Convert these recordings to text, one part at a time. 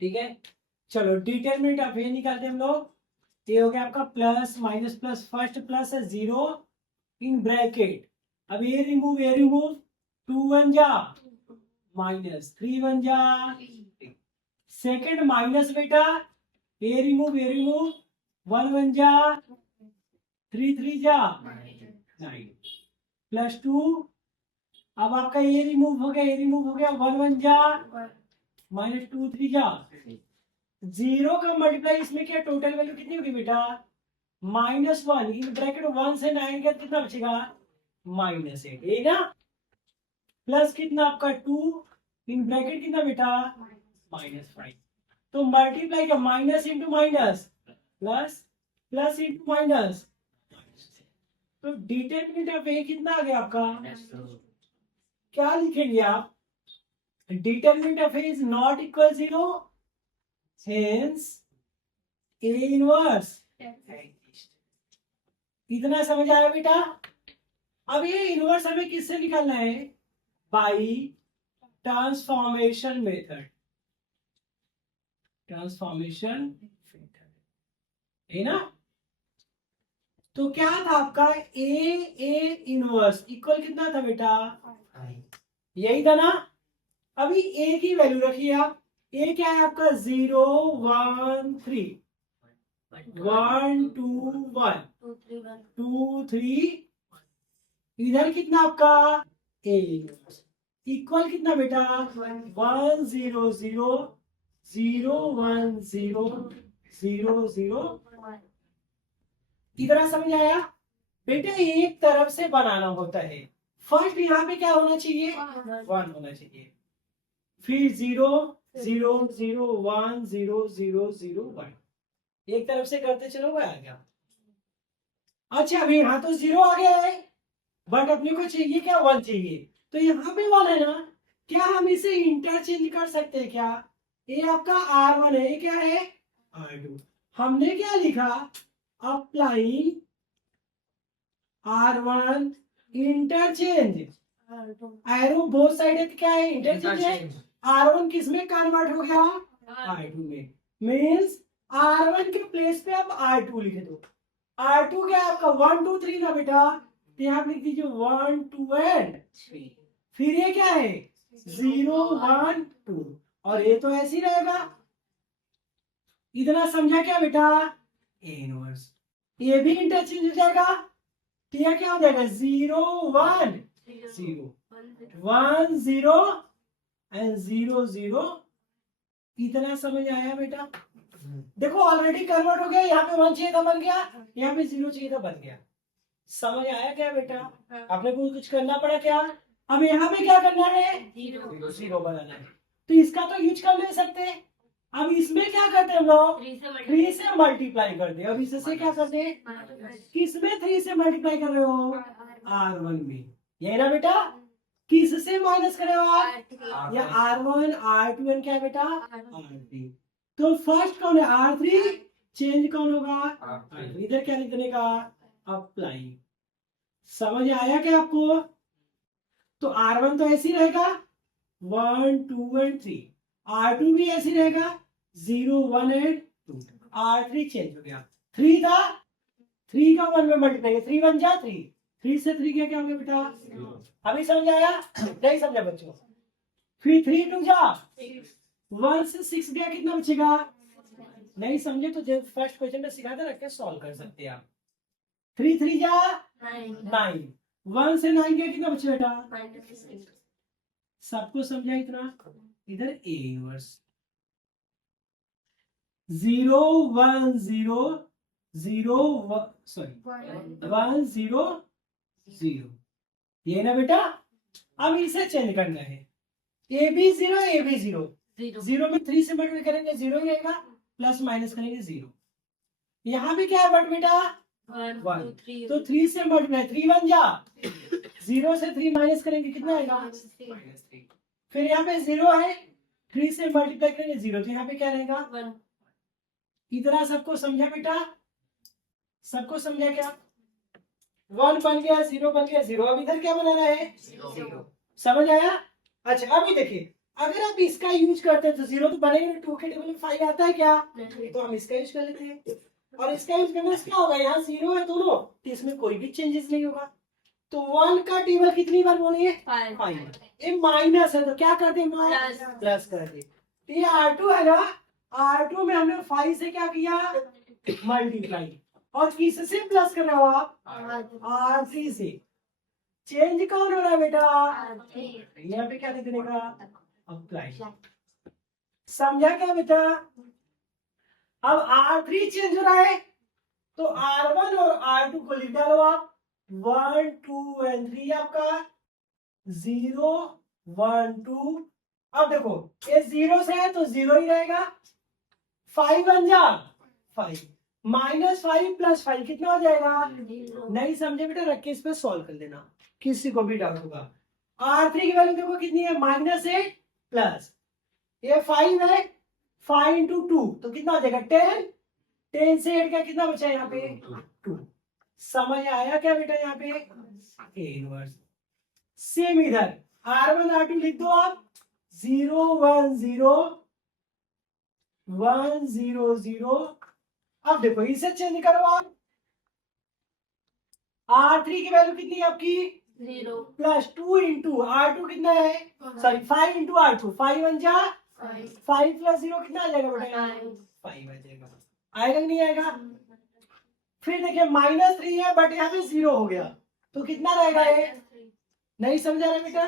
ठीक है, चलो डिटरमिनेंट ऑफ ए निकालते हैं हम लोग। ये हो गया आपका plus minus plus, first plus है 0 इन ब्रैकेट, अब ये रिमूव 2 1 जा माइनस 3 1 जा, सेकंड माइनस बेटा ये रिमूव 1 1 जा 3 3 जा 9 प्लस 2, अब आपका ये रिमूव हो गया 1 1 जा माइनस 2 3 जा, 0 का मल्टीप्लाई इसमें क्या टोटल वैल्यू कितनी होगी बेटा -1 इन ब्रैकेट 1 से 9 का कितना बचेगा -8, ये ना, प्लस कितना आपका 2 इन ब्रैकेट कितना बेटा -5, तो मल्टीप्लाई का minus into minus plus, plus into minus, तो डिटरमिनेंट ऑफ ए कितना आ गया आपका, क्या लिखेंगे आप, determinant of A is not equal 0, hence A inverse, इतना समझ आया बेटा। अब ये इनवर्स हमें किससे निकालना है, by transformation method, transformation method है ना। तो क्या था आपका ए इनवर्स इक्वल कितना था बेटा, यही था ना। अभी ए की वैल्यू रखिए आप, ए क्या है आपका 0 1 3 1 2 1 2 3, इधर कितना आपका ए इक्वल कितना बेटा 1 0 0 0 1 0 0 0, इतना समझ आया बेटा। एक तरफ से बनाना होता है, फर्स्ट यहाँ पे क्या होना चाहिए 1 होना चाहिए, फिर 0 0 0 1 0 0 0 1, एक तरफ से करते चलो वो आ गया। अच्छा अभी यहाँ तो 0 आ गया है, बट अपने को चाहिए क्या 1 चाहिए, तो यहाँ पे 1 है ना, क्या हम इसे इंटरचेंज कर सकते हैं क्या, ये आपका R1 है, ये क्या है R2, हमने क्या लिखा applying R1 interchange, arrow both side क्या है इंटरचेंज है, R1 किस में कन्वर्ट हो गया R2 में, मींस R1 के प्लेस पे आप R2 लिख दो, R2 क्या है आपका 1 2 3 ना बेटा, तो यहाँ लिख दीजिए 1 2 एंड 3, फिर ये क्या है 0 1 2, और ये तो ऐसे ही रहेगा। इतना समझा क्या बेटा, ए इनवर्स, ये भी इंटरचेंज हो जाएगा, तो यह क्या हो जाएगा 0 1 0 1 0 एंड 0 0, इतना समझ आया बेटा। देखो ऑलरेडी कन्वर्ट हो गया, यहाँ पे 1 चाहिए था बन गया, यहाँ पे 0 चाहिए था बन गया, समझ आया क्या बेटा, आपने कुछ करना पड़ा क्या, अब यहाँ पे क्या करना है 0 बनाना है, तो इसका तो यूज कर ले सकते, अब इसमें क्या करते हैं हम लोग 3 से मल्टीप्लाई करते हैं, अब इससे क्या करते हैं, किसमें 3 से मल्टीप्लाई कर रहे हो R1 में, यही ना बेटा, किससे माइनस कर रहे हो आप, या R1 R2 एंड क्या है बेटा R3, तो फर्स्ट कौन है R3, चेंज कौन होगा, इधर क्या लिख देने का अप्लाई, समझ आया क्या आपको, तो R1 तो ऐसे ही रहेगा 1 2 एंड 3, R2 भी ऐसे ही रहेगा 0 1 एंड 2, R3 चेंज हो गया, 3 था 3 का 1 में मल्टीप्लाई 3 1 जा 3, 3 से 3 क्या हो गया बेटा, अभी समझ आया नहीं समझा बच्चों, फिर 3 2 जा 1 से 6 गया, कितना बचेगा, नहीं समझे तो फर्स्ट क्वेश्चन में सिखा दे, रख के सॉल्व कर सकते हैं आप, 3 3 जा 9, 1 से 9 गया कितना बचे बेटा, सबको समझा इतना, इधर ए इनवर्स 0 1 0 0 सॉरी 1 0 0, ये ना बेटा। अब इसे चेंज करना है, ए बी 0 ए बी 0, 0 में 3 से मल्टीप्लाई करेंगे 0 ही रहेगा, प्लस माइनस करेंगे 0, यहाँ पे क्या है बट बेटा 1, तो 3 से मल्टीप्लाई 3 1 जा 0 से 3 माइनस करेंगे कितना आएगा -3, फिर यहाँ पे 0 है 3 से मल्टीप्लाई करेंगे 0, तो यहाँ पे क्या रहेगा 1, इतना सबको समझा बेटा, सबको समझा क्या, 1 बन गया 0 बन गया 0, अब इधर क्या बनाना है 0, समझ आया। अच्छा अभी देखिए अगर आप इसका यूज करते हैं तो 0 तो बनेगा ना, 2 के टेबल में 5 आता है क्या? तो हम इसका यूज कर लेते हैं, और इसका यूज करने से क्या होगा, यहाँ 0 है दोनों, तो इसमें कोई भी चेंजेस नहीं होगा। तो 1 का टेबल कितनी बार बोलिए? 5। ये माइनस है तो क्या कर दे, प्लस कर दे। तो ये R2 है ना, R2 में हमने 5 से क्या किया, मल्टीप्लाई, और किससे प्लस कर रहे हो आप? R3 से। चेंज कौन हो रहा है बेटा? यहाँ पे क्या लिख देने का, अप्लाई। समझा क्या बेटा? अब R3 चेंज हो रहा है तो R1 और R2 को लिख डालो आप, 1 2 एंड 3 आपका 0 1 2। अब देखो ये 0 से है तो 0 ही रहेगा, 5 बन जा 5, -5 + 5 कितना हो जाएगा? नहीं समझे बेटा, रख के इस पे सॉल्व कर लेना, किसी को भी डाउट होगा। R3 की वैल्यू देखो कितनी है, -8 प्लस ये 5 है, 5 × 2 तो कितना हो जाएगा 10, 10 से 8 का कितना बचा यहाँ पे 2। समझ आया क्या बेटा? यहाँ पे A इनवर्स। सेम इधर R1 R2 लिख दो आप, 0 1 0 1 0 0। अब देखो इसे चेंज करो आप, R3 की वैल्यू कितनी है आपकी 0 प्लस 2 × R2 कितना है, सॉरी 5 × R2, 5 1 जा 5 + 0 कितना आ जाएगा बेटा? 5 आ जाएगा। आएगा कि नहीं आएगा? फिर देखिए -3 है बट यहाँ पे 0 हो गया तो कितना रहेगा ये? नहीं समझा रहे बेटा?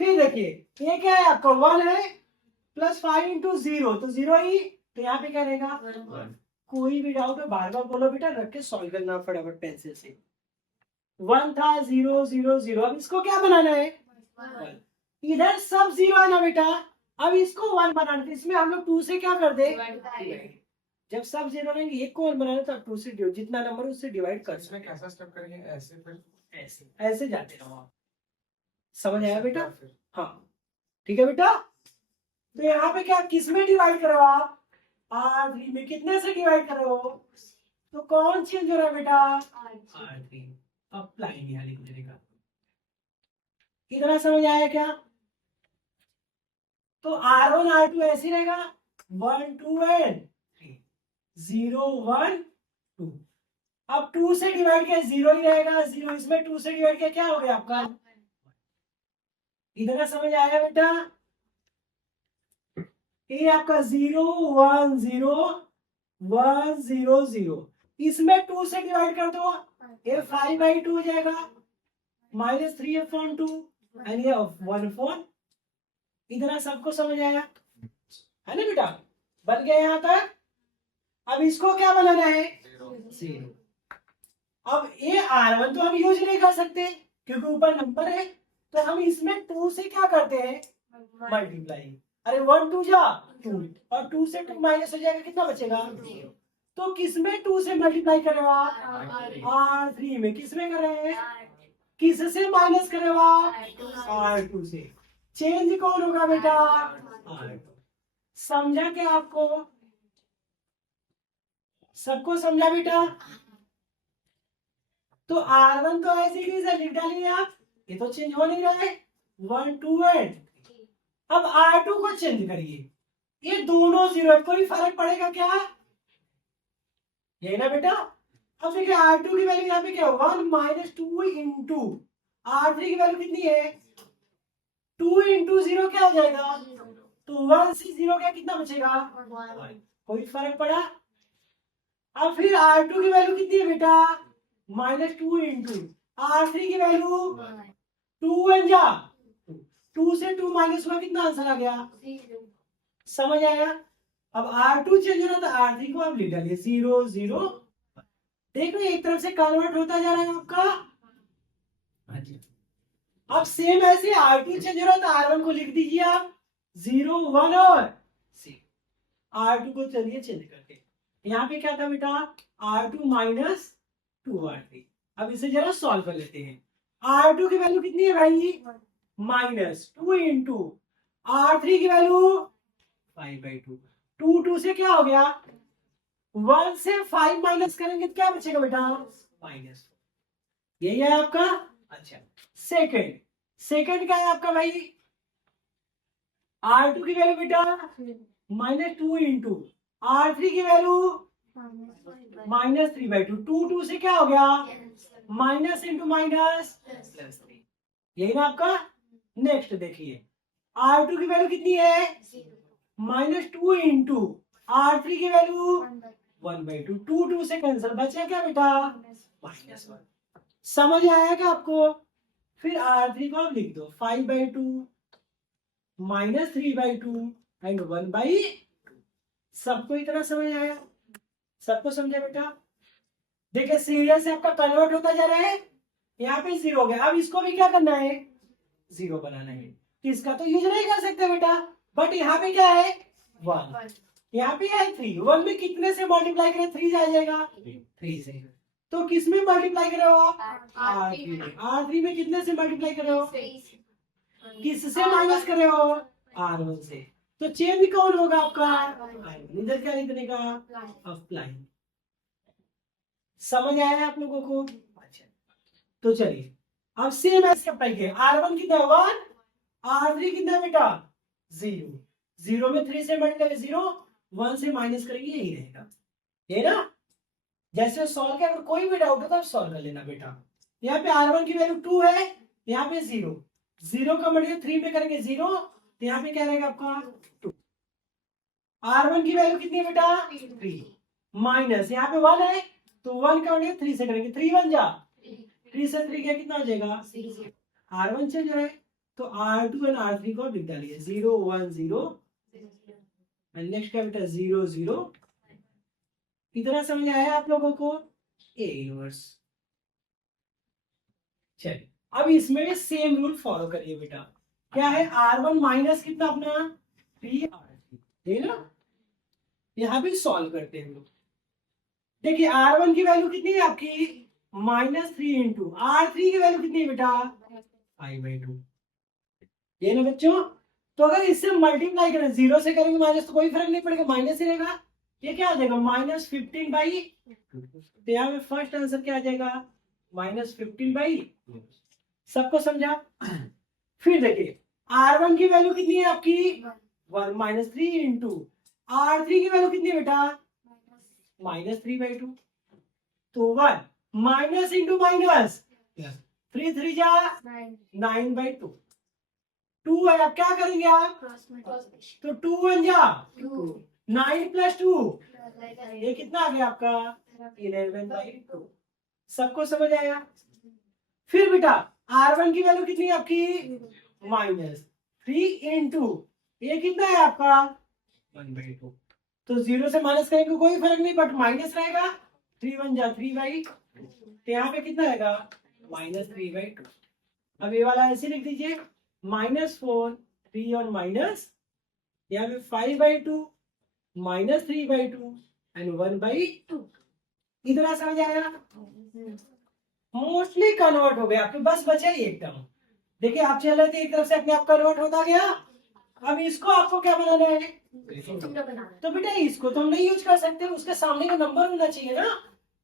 फिर देखिए ये क्या है आपका 1 है, प्लस 5 × 0 तो 0 ही, तो यहाँ पे क्या रहेगा? कोई भी डाउट है बार बार बोलो बेटा, रख के सॉल्व करना फटाफट पेंसिल से। 1 था 0 0 0, अब इसको क्या बनाना है? 1। इधर सब 0 है ना बेटा, अब इसको 1 बनाना है, इसमें हम लोग 2 से क्या कर दे, जब सब 0 रहेंगे एक को 1 बनाना तो 2 से जितना नंबर उससे डिवाइड कर। इसमें कैसा स्टेप करेंगे? ऐसे फिर ऐसे ऐसे जाते रहो आप। समझ आया बेटा? हाँ ठीक है बेटा। तो यहाँ पे क्या किसमें डिवाइड करो आप? R3 में। कितने से डिवाइड करो? तो कौन चेंज हो रहा है बेटा? R3। अप्लाई नहीं लिख देगा। इतना समझ आया क्या? तो R1 R2 ऐसे रहेगा, 1 2 एंड 3, 0 1 2। अब 2 से डिवाइड किया 0 ही रहेगा, 0 इसमें 2 से डिवाइड किया क्या हो गया आपका? इतना समझ आया बेटा? ये आपका 0 1 0 1 0 0, इसमें 2 से डिवाइड कर दो, ये 5/2 हो जाएगा, -3/2 एंड ये 1/4। इतना सबको समझ आया है ना बेटा? बन गया यहाँ तक। अब इसको क्या बनाना है? 0। अब ये R1 तो हम यूज नहीं कर सकते क्योंकि ऊपर नंबर है, तो हम इसमें 2 से क्या करते हैं? मल्टीप्लाई। अरे 1 2 जा 2, और 2 से 2 माइनस हो जाएगा, कितना बचेगा? 0। तो किसमें 2 से मल्टीप्लाई कर रहे हो आप? R3 में। किसमें कर रहे हैं? किससे माइनस कर रहे हो आप? R2 से। चेंज कौन होगा बेटा? R2। समझा क्या आपको? सबको समझा बेटा? तो R1 तो ऐसे ही है, लिख डालिए आप, ये तो चेंज हो नहीं रहा है, 1 2 एंड। अब R2 को चेंज करिए, ये दोनों 0 है, कोई फर्क पड़ेगा क्या? ये ना बेटा। अब देखिए R2 की वैल्यू यहाँ पे क्या है? 1 - 2 इंटू R3 की वैल्यू कितनी है? 2 × 0 क्या हो जाएगा? तो 1 से 0 क्या कितना बचेगा? 1। कोई फर्क पड़ा? अब फिर R2 की वैल्यू कितनी है बेटा? -2 इंटू R3 की वैल्यू 2 1 जा 2 से 2 माइनस हुआ, कितना आंसर आ गया? समझ आया? अब R2 चेंज हो रहा था, R3 को आप लिख डालिए 0 0। देख रहे एक तरफ से कन्वर्ट होता जा रहा है आपका। अब सेम ऐसे R2 चेंज हो रहा था, R1 को लिख दीजिए आप 0 1 और R2 को चलिए चेंज करके। यहाँ पे क्या था बेटा? R2 - 2 R3। अब इसे जरा सॉल्व कर लेते हैं। R2 की वैल्यू कितनी है भाई? -2 इंटू R3 की वैल्यू 5/2। 2 2 से क्या हो गया? 1 से 5 माइनस करेंगे तो क्या बचेगा बेटा? -4। यही है आपका। अच्छा सेकंड क्या है आपका भाई? R2 की वैल्यू बेटा -2 इंटू R3 की वैल्यू -3/2। 2 से क्या हो गया? माइनस इंटू माइनस, यही ना आपका। नेक्स्ट देखिए, R2 की वैल्यू कितनी है? -2 इंटू R3 की वैल्यू 1/2। 2 से कैंसिल, बचा क्या बेटा? -1। समझ आया क्या आपको? फिर R3 को आप लिख दो 5/2 -3/2 एंड 1/2। सबको इतना समझ आया? सबको समझा बेटा? देखिए सीरियल से आपका कन्वर्ट होता जा रहा है, यहाँ पे 0 हो गया। अब इसको भी क्या करना है? 0 बनाना है। इसका तो यूज नहीं कर सकते बेटा, बट यहाँ पे क्या है? 1, यहाँ पे है 3। 1 में कितने से मल्टीप्लाई करें? 3 आ जाएगा, 3 से। तो किस में मल्टीप्लाई करे हो आप? R3 में। R3 में कितने से मल्टीप्लाई करे हो? किससे माइनस करे हो? R1 से। तो चेंज कौन होगा आपका? इधर क्या लिखने का? अप्लाई। समझ आया आप लोगों को? अच्छा, तो चलिए अब सेम ऐसे अप्लाई किया। R1 कितना है? 1। R3 कितना है बेटा? 0। 0 में 3 से मल्टीप्लाई 0, 1 से माइनस करेंगे, यही रहेगा, ये ना। जैसे सॉल्व किया, अगर कोई भी डाउट हो तो सॉल्व कर लेना बेटा। यहाँ पे R1 की वैल्यू 2 है, यहाँ पे 0। 0 का मल्टीप्लाई 3 में करेंगे 0, तो यहाँ पे क्या रहेगा आपका? 2। R1 की वैल्यू कितनी है बेटा? 3 माइनस यहाँ पे 1 है, तो 1 का मल्टीप्लाई 3 से करेंगे, 3 बन जा, 3 से 3 क्या कितना हो जाएगा? R1 चेंज है, तो R2 एंड R3 को लिख डालिए 0 1 0 एंड नेक्स्ट क्या बेटा? 0 0। इतना समझ आया आप लोगों को? A inverse. चलिए अब इसमें भी सेम रूल फॉलो करिए बेटा। क्या है? R1 माइनस कितना अपना? 3R3, है ना। यहाँ भी सॉल्व करते हैं हम लोग। देखिए R1 की वैल्यू कितनी है आपकी? -3 इंटू R3 की वैल्यू कितनी है बेटा? 5/2, ये ना बच्चों। तो अगर इससे मल्टीप्लाई करें, 0 से करेंगे माइनस, तो कोई फर्क नहीं पड़ेगा, माइनस ही रहेगा। ये क्या आ जाएगा? -15/2। तो यहाँ में फर्स्ट आंसर क्या आ जाएगा? -15/2। सबको समझा? फिर देखिए R1 की वैल्यू कितनी है आपकी? 1 -3 इंटू R3 की वैल्यू कितनी है बेटा? -3/2। तो 1 माइनस इंटू माइनस, 3 3 जा 9/2। 2 है, अब क्या करेंगे आप? तो 2 1 जा 9 + 2, ये कितना आ गया आपका? 11/2। सबको समझ आया? फिर बेटा R1 की वैल्यू कितनी है आपकी? -3 इंटू ये कितना है आपका? 1/2। तो 0 से माइनस करेंगे कोई फर्क नहीं, बट माइनस रहेगा। 3 1 जा 3/2, तो यहाँ पे कितना आएगा? -3/2। अब ये वाला ऐसे लिख दीजिए, -4 3 और माइनस, यहाँ पे 5/2 -3/2 एंड 1/2। इतना समझ आया? मोस्टली कन्वर्ट हो गया आपके, बस बचा एक टर्म। देखिए आप चल रहे थे एक तरफ से, अपने आप कन्वर्ट होता गया। अब इसको आपको क्या बनाना है? तो बेटा इसको तो हम नहीं यूज कर सकते, उसके सामने का नंबर होना चाहिए ना।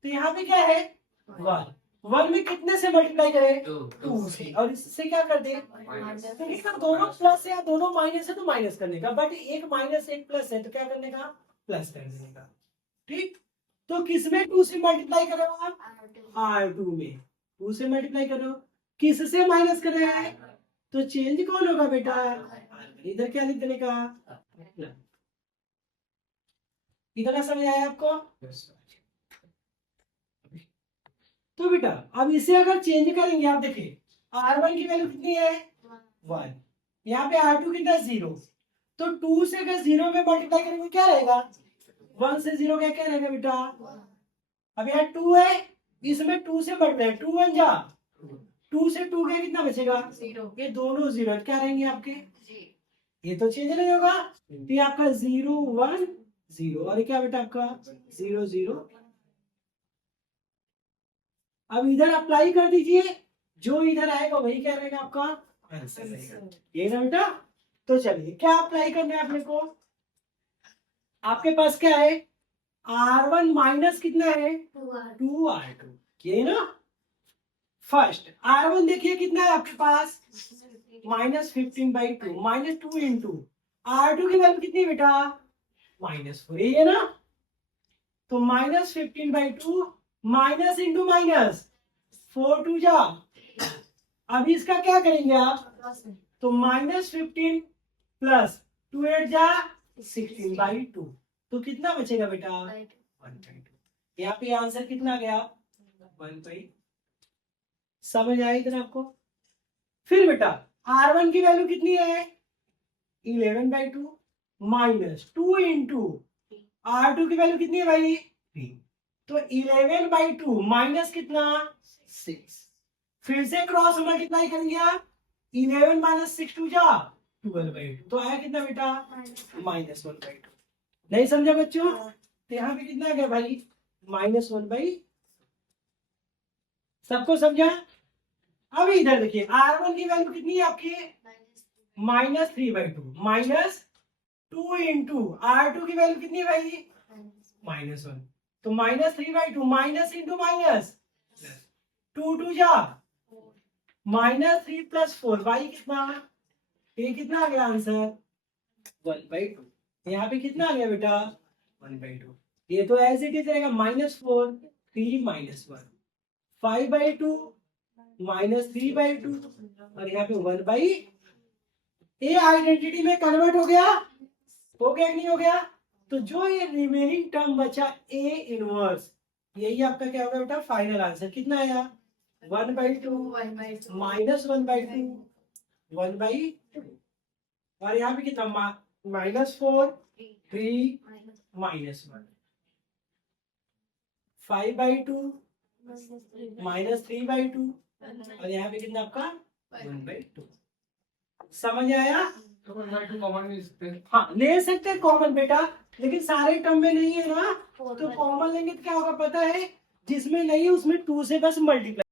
तो यहाँ पे क्या है? 1। 1 में कितने से मल्टीप्लाई करें? 2 से। और इससे क्या कर दे? तो इसका दोनों प्लस है या दोनों माइनस है तो माइनस करने का, बट एक माइनस एक प्लस है तो क्या करने का? प्लस कर देने का। ठीक। तो किसमें 2 से मल्टीप्लाई कर रहे हो आप? R2 में 2 से मल्टीप्लाई कर रहे हो। किससे माइनस कर रहे हैं? तो चेंज कौन होगा बेटा? इधर क्या लिख देने का? इतना समझ आया आपको? तो बेटा अब इसे अगर चेंज करेंगे, आप देखिए R1 की वैल्यू कितनी है? 1। यहाँ पे R2 कितना? 0। तो 2 से अगर 0 में मल्टीप्लाई करेंगे क्या रहेगा? 1 से 0 क्या रहेगा बेटा? अब यहाँ 2 है, इसमें 2 से मल्टीप्लाई, 2 1 जा 2 से 2 गया, कितना बचेगा? 0। ये दोनों 0 क्या रहेंगे आपके? ये तो चेंज नहीं होगा। तो ये आपका 0 1 0 और ये क्या बेटा आपका? 0 0। अब इधर अप्लाई कर दीजिए, जो इधर आएगा वही क्या रहेगा आपका? आंसर रहेगा, ये ना बेटा। तो चलिए क्या अप्लाई करना है अपने को? आपके पास क्या है? R1 माइनस कितना है? 2R2, ये ना। फर्स्ट R1 देखिए कितना है आपके पास? -15/2 -2 इंटू R2 की वैल्यू कितनी है बेटा? -4, यही है ना? तो -15/2 माइनस इंटू माइनस 4 2 जा। अभी इसका क्या करेंगे आप? तो -15 प्लस 2 8 जा 16/2। तो कितना बचेगा बेटा? 1/2। यहाँ पे आंसर कितना गया? 1/2। समझ आया इधर आपको? फिर बेटा R1 की वैल्यू कितनी है? 11/2 माइनस 2 इंटू R2 की वैल्यू कितनी है भाई? 3। तो 11/2 माइनस कितना? 6। फिर से क्रॉस मल्टीप्लाई करेंगे आप। 11 माइनस 6 2 जा 12/2। तो आया कितना बेटा? -1/2। नहीं समझा बच्चों? तो यहाँ पे कितना आ गया भाई? -1/2। सबको समझा? अब इधर देखिए R1 की वैल्यू कितनी है आपकी? -3/2 माइनस 2 इंटू R2 की वैल्यू कितनी है भाई? -1। तो -3/2 माइनस इंटू माइनस 2 2 जा -3 प्लस 4 भाई कितना? ये कितना आ गया आंसर? 1/2। यहाँ पे कितना आ गया बेटा? 1/2। ये तो ऐसे ही रहेगा -4 3 -1 5/2 -3/2 और यहाँ पे 1/, ये आइडेंटिटी में कन्वर्ट हो गया? हो गया कि नहीं हो गया? तो जो ये रिमेनिंग टर्म बचा A इनवर्स, यही आपका क्या होगा बेटा? फाइनल आंसर कितना आया? 1/2 -1/2 1/2 और यहाँ पे कितना? -4 3 -1 5/2 -3/2 और यहाँ पे कितना आपका? 1/2। समझ आया? तो 1/2 कॉमन ले सकते हैं। हाँ ले सकते हैं कॉमन बेटा, लेकिन सारे टर्म में नहीं है ना, तो कॉमन लेंगे तो क्या होगा पता है? जिसमें नहीं है उसमें 2 से बस मल्टीप्लाई